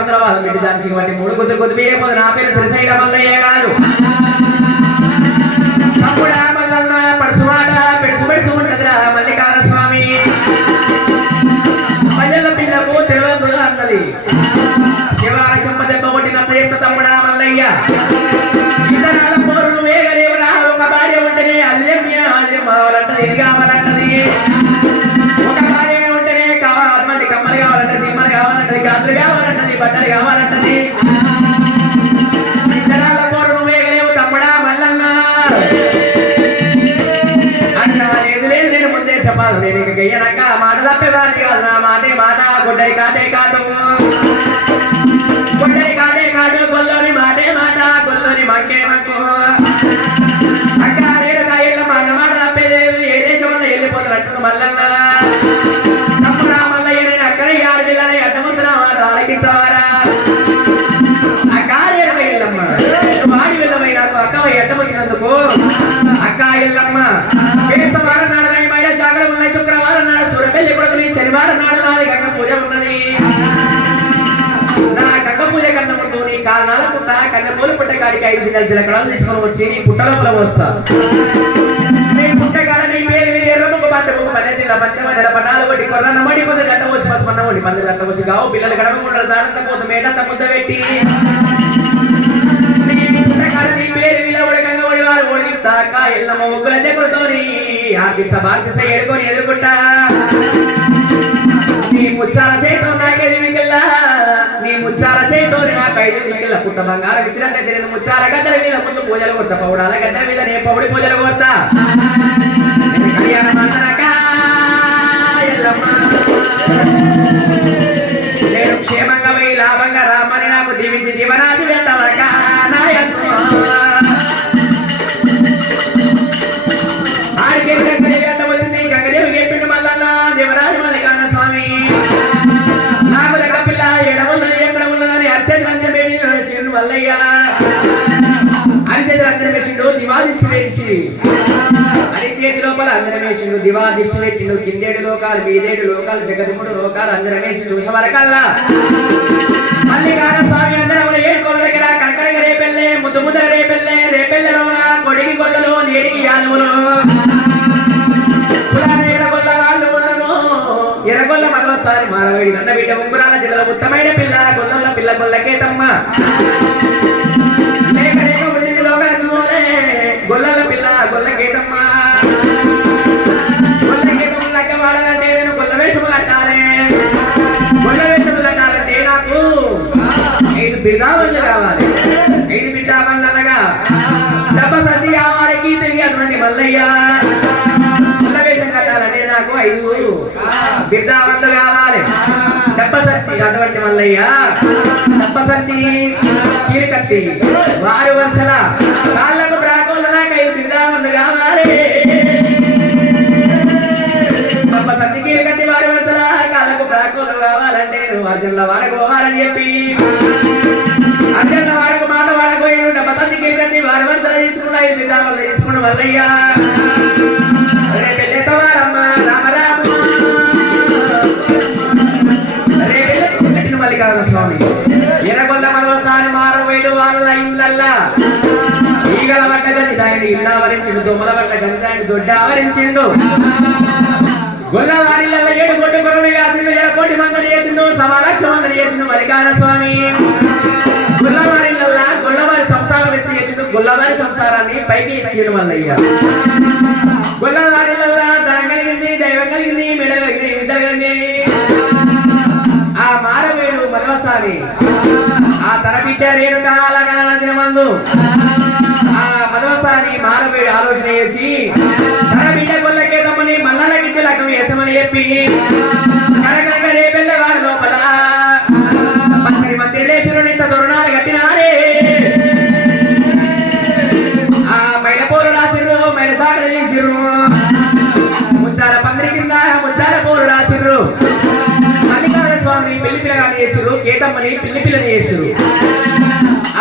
సంవత్సరాల బిడ్డ దానికి బట్టి 3 కూతురు కొద్దిపోయిపోదు. నా పేరు శ్రీశైల మల్లయ్య గారు. తమ్ముడా మల్లన్న పడుసు మాట పెడుసు పెడుసు ఉంటదిరా మల్లికార స్వామి. ప్రజల పిల్లకు తెలియదు అన్నది. శివాల చెంప దెబ్బ కొట్టి నచ్చ చెప్త తమ్ముడా మల్లయ్య. ఇతరాల పోరును వేగలేవురా. ఒక భార్య ఉంటేనే అదే కావాలంటది, ఇది కావాలంటది. ఒక భార్య ఉంటేనే కావాలంటే కమ్మలు కావాలంటది, తిమ్మలు కావాలంటది, గాజులు కావాలంటది, బట్టలు కావాలంటది. ఇతరాల పోరును వేగలేవు తమ్ముడా మల్లన్న. అన్నా లేదు లేదు నేను ముందే చెప్పాలి. నేను ఇక గయ్యనక్క మాట తప్పేవాది కాదు. నా మాటే మాట గుడ్డై కాటే కాటు. గుడ్డై కాటే కాటు గొల్లోని మాటే మాట గొల్లోని మక్కే మక్కు. అక్క నేను కాయల్లో మాట మాట తప్పేదేవి. ఏ దేశం వల్ల వెళ్ళిపోతారు మల్లన్న. తమ్ముడా మల్లయ్య నేను అక్కడ ఆరు పిల్లని అడ్డముతున్నా వాడు ఆలకించవారా. అక్క నేను ఎల్లమ్మ వాడి విధమై నాకు అక్క అడ్డమొచ్చినందుకు. అక్క ఎల్లమ్మ వారం నాడు మైల శాఖలు ఉన్నాయి. శుక్రవారం నాడు సూరపల్లి కొడుకుని, శనివారం నాడు నాది గంగ పూజ ఉన్నది. నా గంగ పూజ కన్నా ముందు నీ కారణాల పుట్ట కన్నెపూలు పుట్టగాడికి 5 గిన్నెల జీలకర్రలు తీసుకొని వచ్చి నీ పుట్ట లోపల పోస్తా. నీ పుట్టగాడ నీ పేరు మీద ఎర్రముకు బచ్చముకు పన్నెండు పంచమన్నెల పటాలు కొట్టి కొర్రన్న మడి కొంత గంట పోసి పసుపన్న వండి 10 గంట పోసి గావు పిల్లలు గడవకుండా దానంత పోత మేటంత ముద్ద పెట్టి నీ పేరు మీద ఉడకంగా ఒడి వారు ఓడిస్తాక ఎల్లమ్మ ముగ్గుల దగ్గరతోని ఆర్తిస్త భారతిస్త ఎడుకొని ఎదుర్కొంటా. నీ ముచ్చాల చేతో నాకేది మిగిల్లా. నీ ముచ్చాల చేతోని నాకు 5 దిక్కుల పుట్ట బంగారం ఇచ్చినట్టే నేను ముచ్చాల గద్దెల మీద ముందు పూజలు కొడతా. పౌడాల గద్దెల మీద నేను పౌడి పూజలు కొడతా. నేను క్షేమంగా పోయి లాభంగా రామని నాకు దీవించి దీవనాది వేతవరక వచ్చింది. గంగదేవి చెప్పిండు మల్లన్న దేవరాజు మల్లికార్జున స్వామి. నాకు దగ్గ పిల్ల ఎక్కడ ఉన్నదని అరిచేతి రంజన పెట్టిండు మల్లయ్య. అరిచేతి రంజన పెట్టిండు దివాదిష్టి వేసి అరిచేతి లోపల అంజనం వేసిండు దివాదిష్టి పెట్టిండు. కిందేడు లోకాలు మీదేడు లోకాలు జగదుముడు లోకాలు అంజనం వేసి చూసవరకల్లా మల్లికార్జున స్వామి అందరం 7 కోల దగ్గర కనకనగ రేపెల్లే ముద్దు ముద్ద రేపెల్లే రేపెల్లెలోన కొడిగి గొల్లలో నేడికి యాదవులు ఎరగొల్ల వాళ్ళు ఉన్నను. ఎరగొల్ల మరోసారి మారవేడి కన్న బిడ్డ ఉంగురాల జిల్లాలో ఉత్తమైన పిల్ల గొల్ల పిల్ల గొల్లకేతమ్మ లేక లేక ఉండింది లోకాలే గొల్లల పిల్ల గొల్లకేతమ్మ. గొల్లకేతమ్మ లెక్క వాడాలంటే నేను గొల్ల వేషము కట్టాలి. గొల్ల వేషము కట్టాలంటే నాకు 5 బిడ్డాబండ్లు కావాలి. 5 బిడ్డాబండ్లనగా డబ్బ సత్తి కావాలికి తిరిగి అటువంటి మల్లయ్య. గొల్ల వేషం కట్టాలంటే నాకు 5 బిడ్డాబండ్లు కావాలి. డబ్బ సచ్చి అటువంటి మల్లయ్య డబ్బ సచ్చి కీలు కట్టి 6 వర్షాల కాళ్ళకు బ్రాకోలు నాకు 5 బిడ్డాబండ్లు కావాలి. డబ్బ సచ్చి కీలు కట్టి 6 వర్షాల కాళ్ళకు బ్రాకోలు కావాలంటే నువ్వు అర్జున్లో వాడకోవాలని చెప్పి అర్జున్లో వాడకు మాట వాడకపోయాడు. డబ్బ సచ్చి కీలు కట్టి 6 వర్షాలు తీసుకున్న 5 బిడ్డాబండ్లు తీసుకున్న మల్లయ్య. రేపెళ్ళేటవారమ్మ రామరామ మల్లికార్జున స్వామి. ఎరగొల్ల మరోసారి మారవేడు వాళ్ళ ఇళ్ళల్లా ఈగల పట్ట గండి దాన్ని ఇల్లు ఆవరించిండు. దొమ్మల పట్ట గండి దాన్ని దొడ్డ ఆవరించిండు. గొల్ల వారిళ్ళల్లో 7 కోటి గొర్రెలు వేసిండు. 1 కోటి మందిని చేసిండు. 1,00,000 మందిని చేసిండు మల్లికార్జున స్వామి. గొల్లవారిళ్ళల్లా గొల్లవారి సంసారం ఎత్తి చేసిండు. గొల్లవారి సంసారాన్ని పైకి ఎత్తిండు మల్లయ్య. గొల్లవారిళ్ళల్లా ధనం కలిగింది, దైవం కలిగింది, మెడ కలిగింది, విద్య కలిగింది. ఆ మారవేడు మరోసారి ఆ తన బిడ్డ రేణుకాల మందు ఆ మరోసారి మారవేడు ఆలోచన చేసి తన బిడ్డ గొల్లకేతమ్మని మల్లనకి లగ్గం వేసమని చెప్పి కనకనక రేపెళ్ళే వారి లోపల మంత్రి లేచుడు ఇంత తరుణాలు కట్టినారే. ఆ మైలపోరు రాసిర్రు, మైల సాగర చేసిర్రు. ముచ్చాల పందిరి కింద ముచ్చాల పోరు రాసిర్రు. మల్లికార్జున స్వామిని పెళ్లి పిల్లగాని చేసిర్రు. కేతమ్మని పిల్లి పిల్లని చేసిర్రు.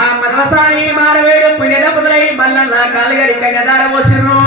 ఆ మనవసాయి మారవేడు పుణ్య దంపతులై మల్లన్న కాలుగడి కన్యదార పోసిర్రు.